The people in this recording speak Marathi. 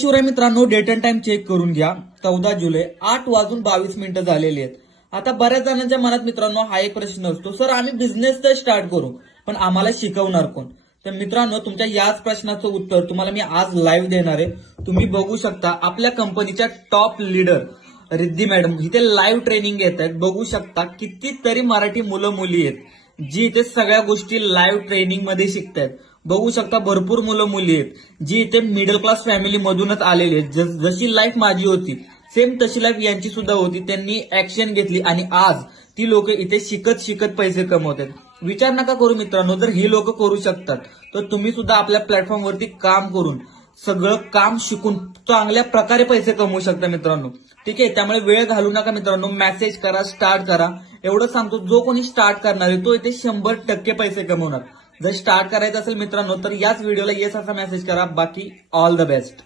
शिवराय मित्रांनो, डेट अँड टाइम चेक करून घ्या. 14 जुलै 8:22 झालेले आहेत. आता बऱ्याच जणांच्या मनात मित्रांनो हा एक प्रश्न असतो, सर आम्ही बिझनेस तर स्टार्ट करू पण आम्हाला शिकवणार कोण? तर मित्रांनो, तुमच्या याच प्रश्नाचं उत्तर तुम्हाला मी आज लाईव्ह देणार आहे. तुम्ही बघू शकता आपल्या कंपनीच्या टॉप लीडर रिद्धी मॅडम इथे लाईव्ह ट्रेनिंग घेत आहेत. बघू शकता कितीतरी मराठी मुलं मुली आहेत जी इथे सगळ्या गोष्टी लाईव्ह ट्रेनिंग मध्ये शिकतायत. बघू शकता भरपूर मुलं मुली आहेत जी इथे मिडल क्लास फॅमिली मधूनच आलेली आहेत. जशी लाईफ माझी होती सेम तशी लाईफ यांची सुद्धा होती. त्यांनी ऍक्शन घेतली आणि आज ती लोक इथे शिकत शिकत पैसे कमवतात. विचार नका करू मित्रांनो, जर हे लोक करू शकतात तर तुम्ही सुद्धा आपल्या प्लॅटफॉर्मवरती काम करून सगळं काम शिकून चांगल्या प्रकारे पैसे कमवू शकता मित्रांनो. ठीक आहे, त्यामुळे वेळ घालू नका मित्रांनो. मेसेज करा, स्टार्ट करा. एवढं सांगतो, जो कोणी स्टार्ट करणार आहे तो इथे 100% पैसे कमवणार. जर स्टार्ट करायचं असेल मित्रांनो तर याच व्हिडिओला येस असा मेसेज करा. बाकी ऑल द बेस्ट.